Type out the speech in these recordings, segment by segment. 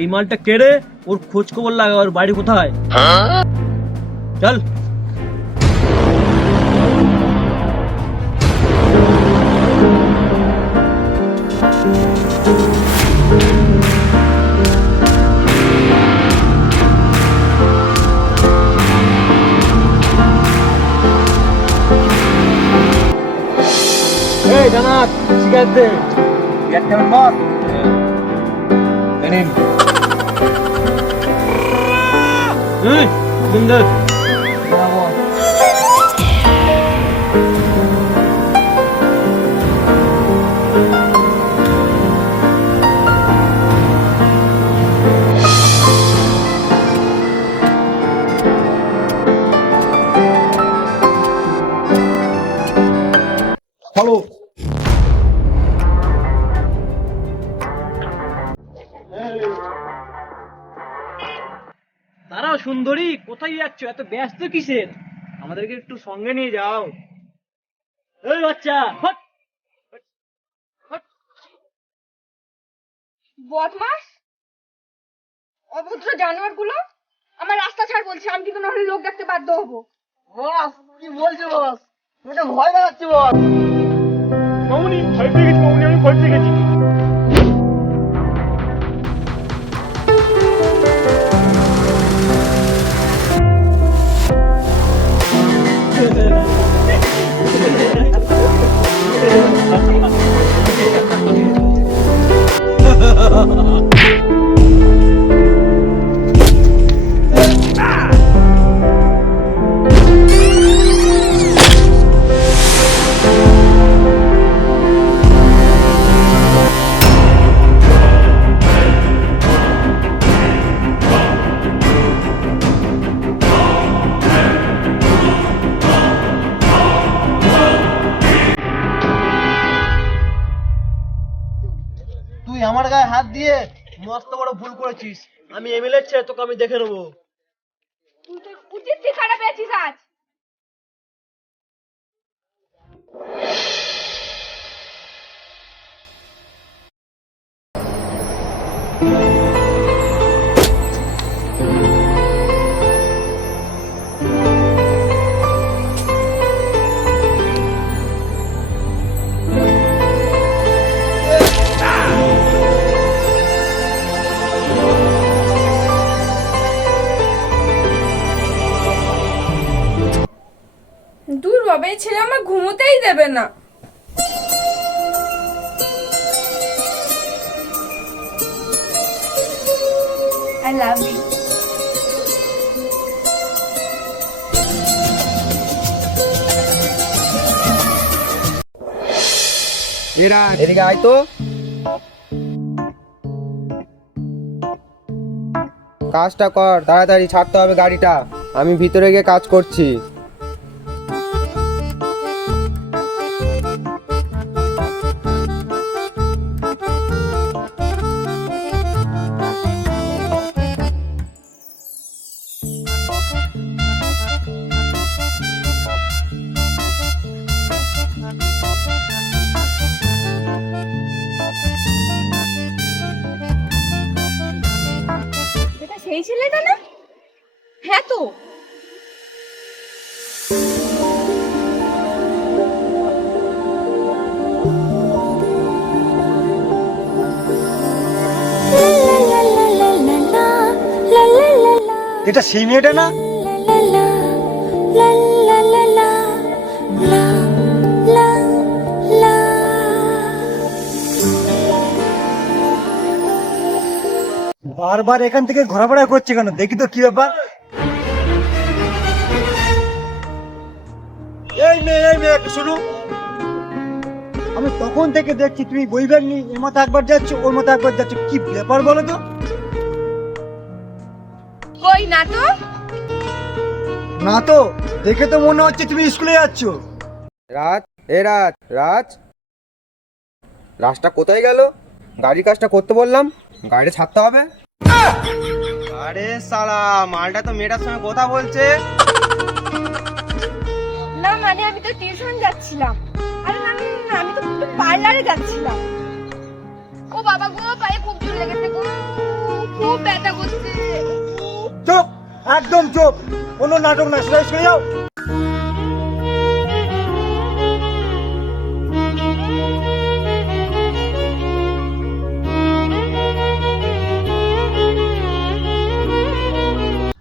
এই মালটা কেড়ে ওর খোঁজ খবর লাগা, ওর বাড়ি কোথায়? চল। এই জানাত শিকার দে একটা মাস নিন। সুন্দর হ্যালো। দাঁড়াও সুন্দরী, কোথায় যাচ্ছ? এত ব্যস্ত কিসের? আমাদেরকে একটু সঙ্গে নিয়ে যাও। এই বাচ্চা, হট হট। বদমাস অভদ্র জানোয়ার গুলো, আমার রাস্তা ছাড় বলছে, আমি কিন্তু নাহলে লোক ডাকতে বাধ্য হবো। বস কি বলছো বস? তুমি তো ভয় দেখাচ্ছ বস। মামুনি ভয় পেয়ে গেছি, মামুনি আমি ভয় পেয়ে গেছি। তুই আমার গায়ে হাত দিয়ে মস্ত বড় ভুল করেছিস। আমি এমএলএ ছেলে, তোকে আমি দেখে নেবো। তুই তো উচিত শিক্ষাটা পেয়েছিস আজ। দূর বাবা, এই ছেলে আমার ঘুমোতেই দেবে না। I love you. এরা এদিকে আয় তো। কাজটা কর তাড়াতাড়ি, ছাড়তে হবে গাড়িটা। আমি ভিতরে গিয়ে কাজ করছি। এটা সেই ছেলেটা না? হ্যাঁ তো। এটা সেই মেয়েটা না? বারবার এখান থেকে ঘোরাফেরা করছে কেন? দেখি তো কি ব্যাপার। এই মেয়ে একটু শোনো। আমি তখন থেকে দেখছি তুমি বই ব্যাগ নিয়ে এর মাথা একবার যাচ্ছ, ওর মাথা একবার যাচ্ছ, কি ব্যাপার বলো তো? কই না তো। না তো, দেখে তো মনে হচ্ছে তুমি স্কুলে যাচ্ছ। রাজ, রাজ, রাজটা কোথায় গেল? গাড়ির কাজটা করতে বললাম, গাড়িটা ছাড়তে হবে। আরে শালা, মালটা তো মেয়েটার সঙ্গে কথা বলছে। না মানে আমি তো টিউশন যাচ্ছিলাম। আরে না না না, আমি তো পার্লারে যাচ্ছিলাম। ও বাবা গো, পায়ে খুব জোর লেগেছে গো, খুব ব্যথা করছে। চুপ, একদম চুপ, কোনো নাটক না, সোজা স্কুলে যাও।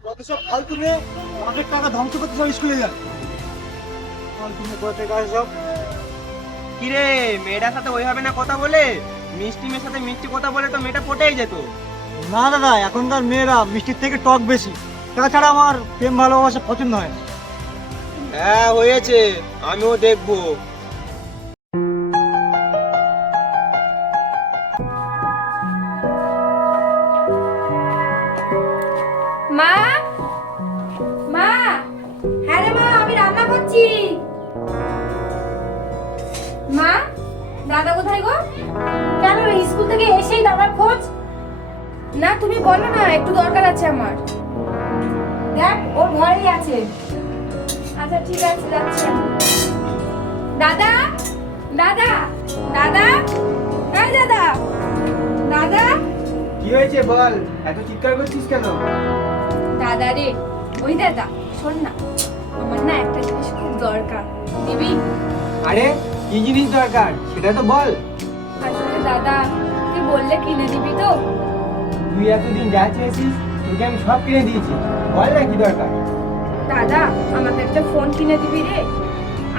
কত সব ফালতু মেয়ে, অনেক টাকা ধ্বংস করতে সব স্কুলে যায়। ফালতু মেয়ে কোথা থেকে আসে সব? কিরে, মেয়েটার সাথে ওইভাবে না কথা বলে, মিষ্টি মেয়ের সাথে মিষ্টি কথা বলে তো মেয়েটা পটেই যেত। না দাদা, এখনকার মেয়েরা মিষ্টির থেকে টক বেশি। তাছাড়া আমার প্রেম ভালোবাসা পছন্দ হয় না। হ্যাঁ হয়েছে, আমিও দেখবো। মা, মা, হ্যাঁ রে মা, আমি রান্না করছি। মা, দাদা কোথায় গো? কেন রে, স্কুল থেকে এসেই দাদার খোঁজ? না তুমি বলো না, একটু দরকার আছে আমার। দেখ, ওর ঘরেই আছে। আচ্ছা ঠিক আছে, যাচ্ছি আমি। দাদা, দাদা, দাদা, হ্যাঁ দাদা, দাদা। কি হয়েছে বল, এত চিৎকার করছিস কেন? দাদা রে, ওই দাদা, শোন না, আমার না একটা জিনিস খুব দরকার, দিবি? আরে কি জিনিস দরকার সেটা তো বল। আসলে দাদা, তুই বললে কিনে দিবি তো? তুই এতদিন যা চেয়েছিস তোকে আমি সব কিনে দিয়েছি, বল না কি দরকার। দাদা, আমাকে একটা ফোন কিনে দিবি রে।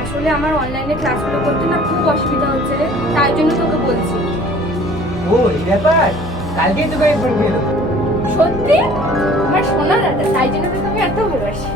আসলে আমার অনলাইনে ক্লাসগুলো করতে না খুব অসুবিধা হচ্ছে রে, তাই জন্য তোকে বলছি। ও এই ব্যাপার, কালকেই তোকে আমি ফোন কিনে দেবো। সত্যি? আমার সোনা দাদা, তাই জন্য তোকে আমি এত ভালোবাসি।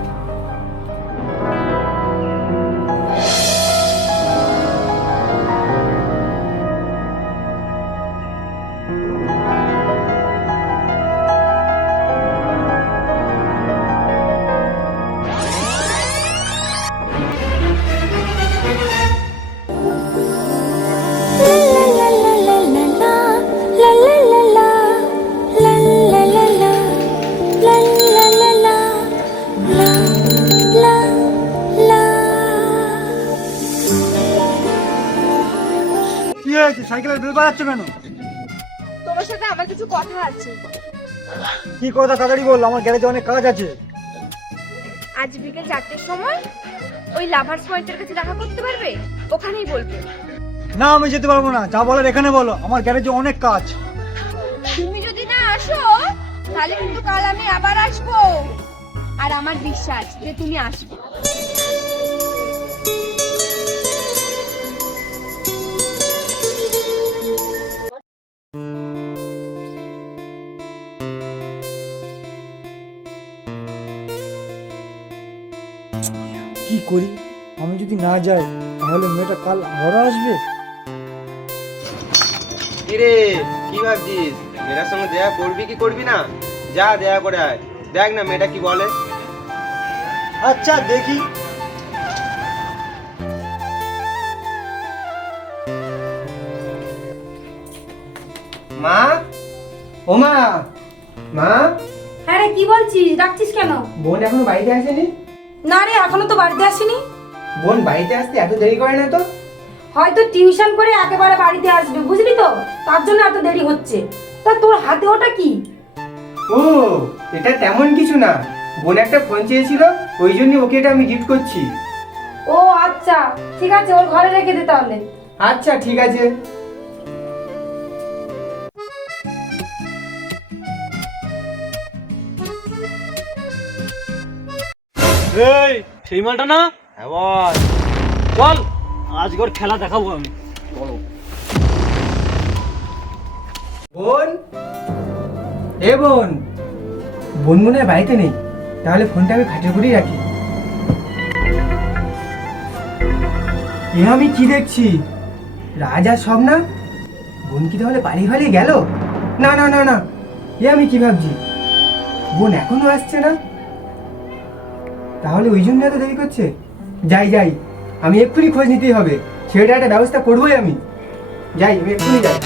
কি হয়েছে, সাইকেলের বেল বাজাচ্ছ কেন? তোমার সাথে আমার কিছু কথা আছে। কি কথা, তাড়াতাড়ি বল, আমার গ্যারেজে অনেক কাজ আছে। আজ বিকেল 4টের সময় ওই লাভার্স পয়েন্টের কাছে দেখা করতে পারবে? ওখানেই বলবে। না, আমি যেতে পারবো না, যা বলার এখানে বলো, আমার গ্যারেজে অনেক কাজ। তুমি যদি না আসো তাহলে কিন্তু কাল আমি আবার আসবো, আর আমার বিশ্বাস যে তুমি আসবে। কি করি, আমি যদি না যাই তাহলে মেয়েটা কাল আবার আসবে। কিরে কি ভাবছিস, মেয়েটার সঙ্গে দেখা করবি কি করবি না? যা দেখা করে আয়, দেখ না মেয়েটা কি বলে। আচ্ছা দেখি। মা, ও মা, মা। হ্যাঁ রে, কি বলছিস? ডাকছিস কেন? বোন এখনো বাড়িতে আসেনি? না রে, এখনো তো বাড়িতে আসেনি। বোন বাড়িতে আসতে এত দেরি করে না তো? হয়তো টিউশন করে একেবারে বাড়িতে আসবে, বুঝলি তো, তার জন্য এত দেরি হচ্ছে। তা তোর হাতে ওটা কি? ও এটা তেমন কিছু না, বোন একটা ফোন চেয়েছিল, ওই জন্য ওকে এটা আমি গিফট করছি। ও আচ্ছা, ঠিক আছে, ওর ঘরে রেখে দে তাহলে। আচ্ছা ঠিক আছে। এই সেই মালটা না? হ্যাঁ বল। চল আজকে ওর খেলা দেখাবো আমি। চলো। বোন, এ বোন, বোন মনে হয় বাড়িতে নেই, তাহলে ফোনটা আমি খাটের উপরেই রাখি। এ আমি কি দেখছি, রাজার সব না, বোন কি তাহলে বাড়ি ভাড়ি গেল? না না না না, এ আমি কি ভাবছি, বোন এখনো আসছে না, তাহলে ওই জন্য এত দেরি করছে। যাই যাই, আমি এক্ষুনি খোঁজ নিতেই হবে, সেটা একটা ব্যবস্থা করবোই আমি। যাই, আমি এক্ষুনি যাই।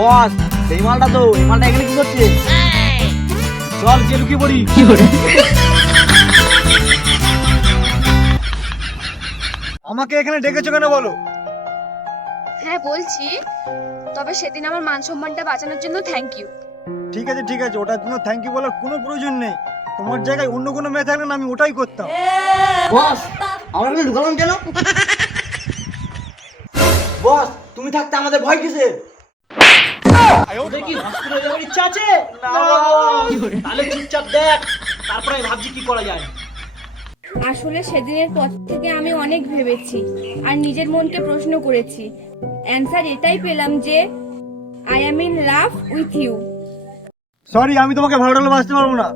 বস, এই মালটা তো, এই মালটা এখানে কি করছে? চল যে লুকিয়ে পড়ি। কি করে? আমাকে এখানে ডেকেছো কেন বলো? হ্যাঁ বলছি, তবে সেদিন আমার মান সম্মানটা বাঁচানোর জন্য থ্যাংক ইউ। ঠিক আছে ঠিক আছে, ওটার জন্য থ্যাংক ইউ বলার কোনো প্রয়োজন নেই। তোমার জায়গায় অন্য কোনো মেয়ে থাকলে না আমি ওটাই করতাম। বস, আমরা এখানে ঢুকালাম কেন? বস, তুমি থাকতে আমাদের ভয় কিসের? ওদের কি হসপিটালে যাওয়ার ইচ্ছা আছে? তাহলে চুপচাপ দেখ, তারপরে আমি ভাবছি কি করা যায়। আসলে সেদিনের পর থেকে আমি অনেক ভেবেছি আর নিজের মনকে প্রশ্ন করেছি। অ্যান্সার এটাই পেলাম যে I am in love with you. Sorry, আমি তোমাকে ভালোবাসতে পারবো না।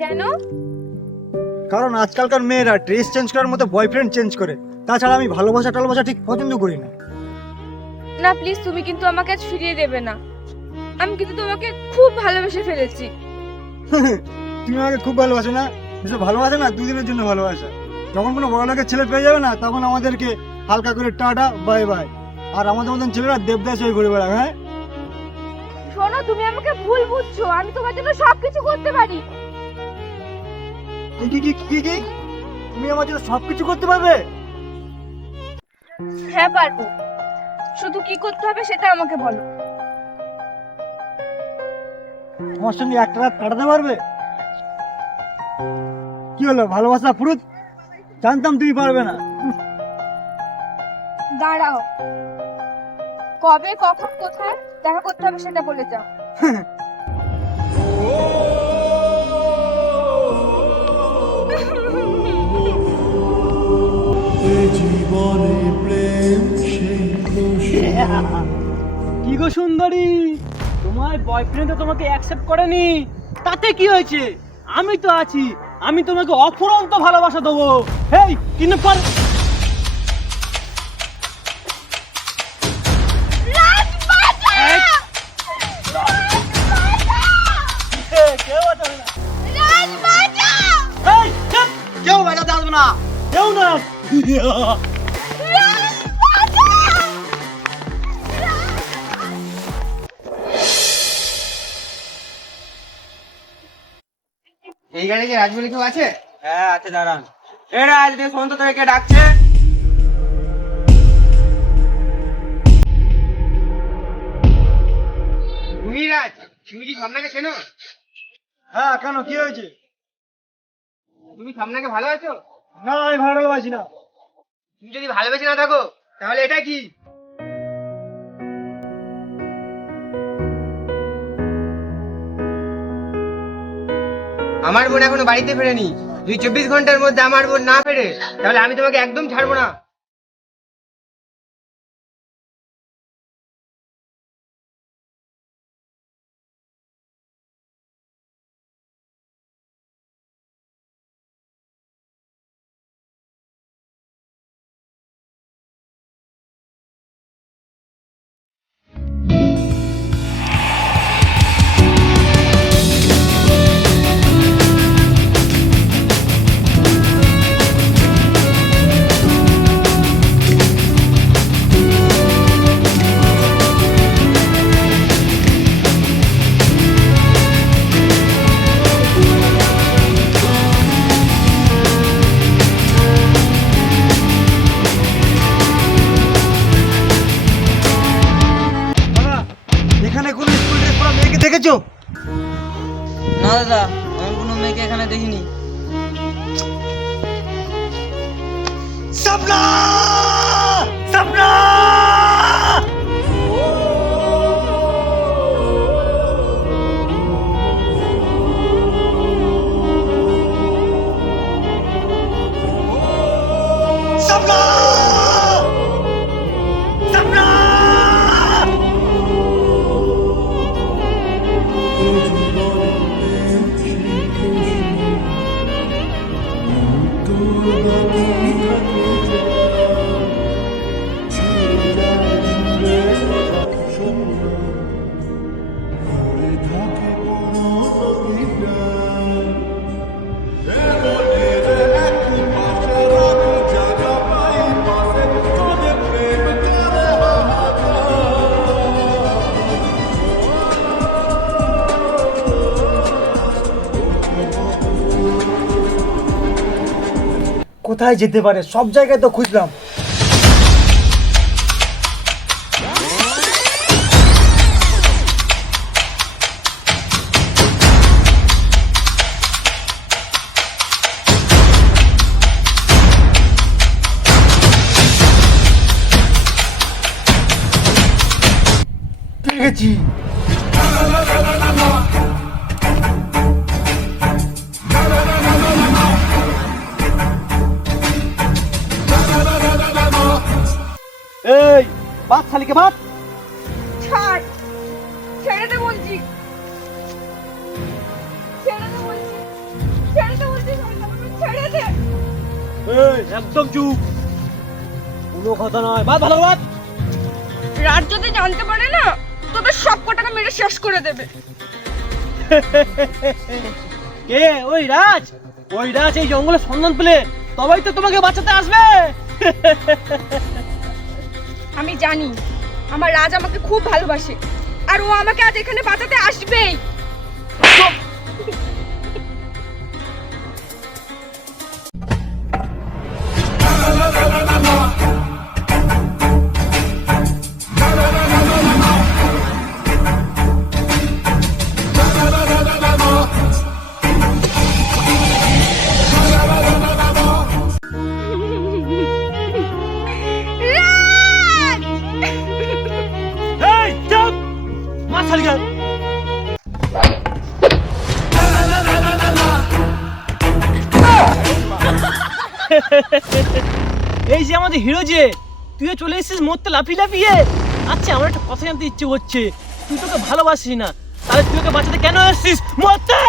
কেন? কারণ আজকালকার মেয়েরা ড্রেস চেঞ্জ করার মতো বয়ফ্রেন্ড চেঞ্জ করে। তাছাড়া আমি ভালোবাসা ঠিক পছন্দ করি না। না প্লিজ, তুমি কিন্তু আমাকে আজ ফিরিয়ে দেবে না। আমি কিন্তু তোমাকে খুব ভালোবেসে ফেলেছি। তুমি আমাকে খুব ভালোবাসো না? এসব ভালোবাসা না দুদিনের জন্য ভালোবাসা। যখন কোনো বড় লোকের ছেলে পেয়ে যাবে না, তখন আমাদেরকে হালকা করে টাটা বাই বাই। আর আমাদের মতন ছেলেরা দেবদাস হয়ে ঘুরে বেড়ায়। হ্যাঁ শোনো, তুমি আমাকে ভুল বুঝছো, আমি তোমার জন্য সবকিছু করতে পারি। কি কি কি কি? তুমি আমার জন্য সবকিছু করতে পারবে? হ্যাঁ পারবো, শুধু কি করতে হবে সেটা আমাকে বলো। আমার সঙ্গে একটা রাত কাটাতে পারবে? কি হলো, ভালোবাসা ফুরুত? জানতাম তুমি পারবে না। দাঁড়াও, কবে কখন কোথায় দেখা করতে হবে সেটা বলে যাও। কি গো সুন্দরী, তোমার বয়ফ্রেন্ড তো তোমাকে অ্যাকসেপ্ট করেনি, তাতে কি হয়েছে? আমি তো আছি, আমি তোমাকে অফুরন্ত ভালোবাসা দেবো। হেই, কিন্তু পর কেউ বাজাতে আসবে না, কেউ না। এই গাড়ি কি রাজবলি কেউ আছে? হ্যাঁ আছে, দাঁড়ান। এ রাজ, তুই ফোন তো, তোকে কে ডাকছে? তুমি রাজ, তুমি কি সামনাকে চেনো? হ্যাঁ, কেন কি হয়েছে? তুমি সামনাকে ভালো আছো? না, আমি ভালোবাসি না। তুমি যদি ভালোবেসে না থাকো, তাহলে এটা কি? আমার বোন এখনো বাড়িতে ফেরেনি। যদি 24 ঘন্টার মধ্যে আমার বোন না ফেরে, তাহলে আমি তোমাকে একদম ছাড়বো না। এখানে কোন স্কুল ড্রেস পরা মেয়েকে দেখেছো? না দাদা, আমি কোনো মেয়েকে এখানে দেখিনি। সপনা! সপনা! কোথায় যেতে পারে? সব জায়গায় তো খুঁজলাম। পেয়ে গেছি। এই বাদ শালিকে বাদ। ছাড়, ছেড়ে দে বলছি, ছেড়ে দে বলছি, ছেড়ে দে বলছি, ছেড়ে দে। এই একদম চুপ, কোনো কথা নয়, বাদ ভালো বাদ। রাত যদি জানতে পারে না তোদের সব কটাকে মেরে শেষ করে দেবে। কে ওই রাজ? ওই রাজ এই জঙ্গলে সন্ধান পেলে তবেই তো তোমাকে বাঁচাতে আসবে। আমি জানি আমার রাজ আমাকে খুব ভালোবাসে আর ও আমাকে আজ এখানে বাঁচাতে আসবেই। এই চুপ, মার শালিকে। এই যে আমাদের হিরো, যে তুই চলে এসেছিস মরতে লাফিয়ে লাফিয়ে। আচ্ছা আমার একটা কথা জানতে ইচ্ছে করছে, তুই তোকে ভালোবাসিস না, তাহলে তুই ওকে বাঁচাতে কেন এসেছিস মরতে?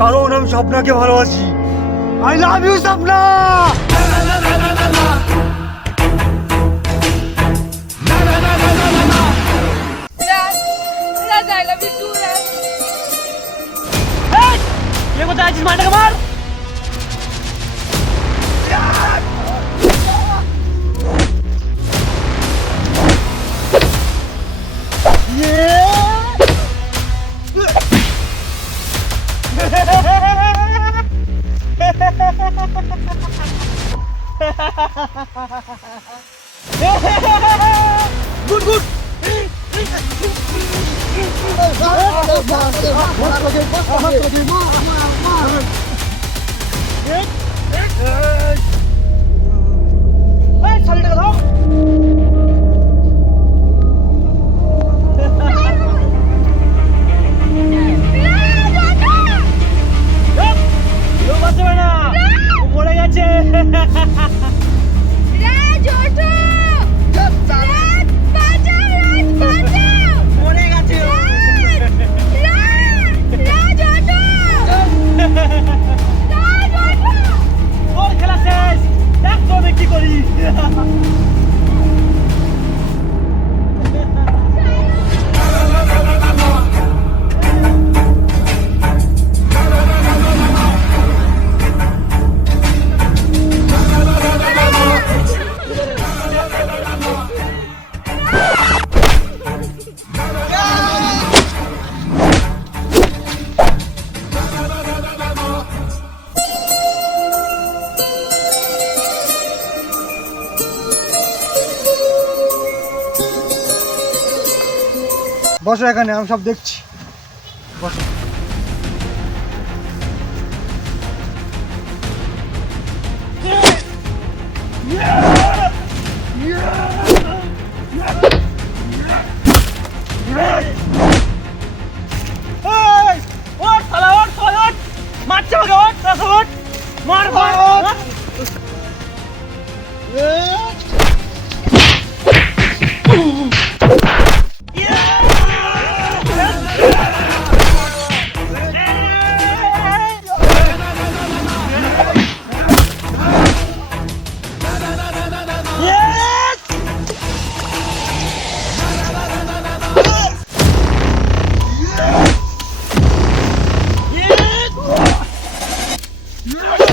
কারণ আমি স্বপ্নাকে ভালোবাসি। I love you Swapna. Raj I love you too Raj. এই, তুই কোথায় আছিস? মারটাকে মার। Good good. এই শালিটাকে ধর। কেউ বাঁচবে না, ও মরে গেছে। রাজ ওঠো, রাজ বাঁচাও, রাজ বাঁচাও, মরে গেছে ও। রাজ ওঠো, রাজ ওঠো। ওর খেলা শেষ, দেখ তো আমি কি করি। বসো এখানে, আমি সব দেখছি। বসো। এই, ওঠ শালা, ওঠ শালা, ওঠ। মারছে আমাকে, ওঠ শালা, ওঠ। মার মার মার। Yeah!